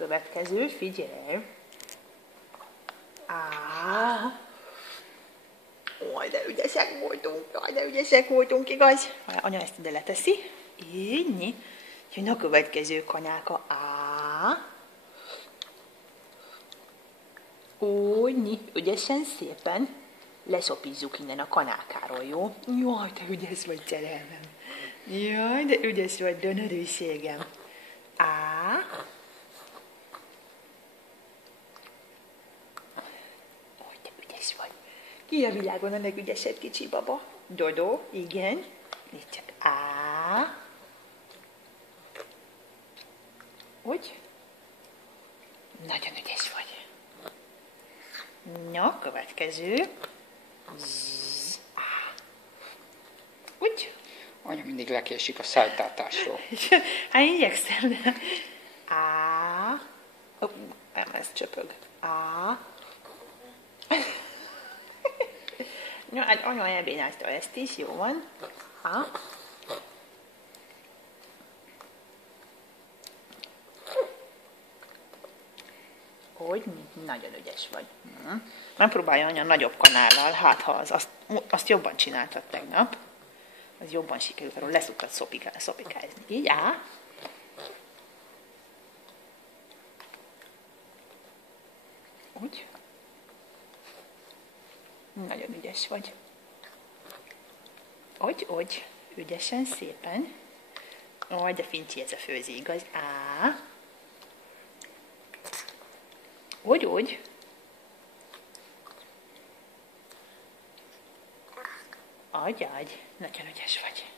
Következő, figyelj. Ó, de ügyesek voltunk, igaz? Anya ezt ide leteszi. Így. Jön a következő kanyálka. Úgy, ügyesen szépen leszopízzuk innen a kanálkáról, jó? Jaj, te ügyes vagy, szerelmem. Jaj, de ügyes vagy, dönerőségem. Ó, te ügyes vagy. Ki a világon a legügyesebb kicsi baba? Dodó, igen. Nézd csak. Úgy? Nagyon ügyes vagy. Na, következő. Úgy? Anya mindig lekésik a szájtátásról. Hát igyekszem, de... Nem, ez csöpög. Jó, hát anya elbénázta ezt is, jó van. Hogy nagyon ügyes vagy. Megpróbálja anya nagyobb kanállal, hát ha azt jobban csináltad tegnap, az jobban sikerült, arról leszoktad szopikázni. Így, Úgy. Nagyon ügyes vagy. Úgy. Ügyesen, szépen. Ó, de Fincsi ez a főzi, igaz? Úgy. Agy. Nagyon ügyes vagy.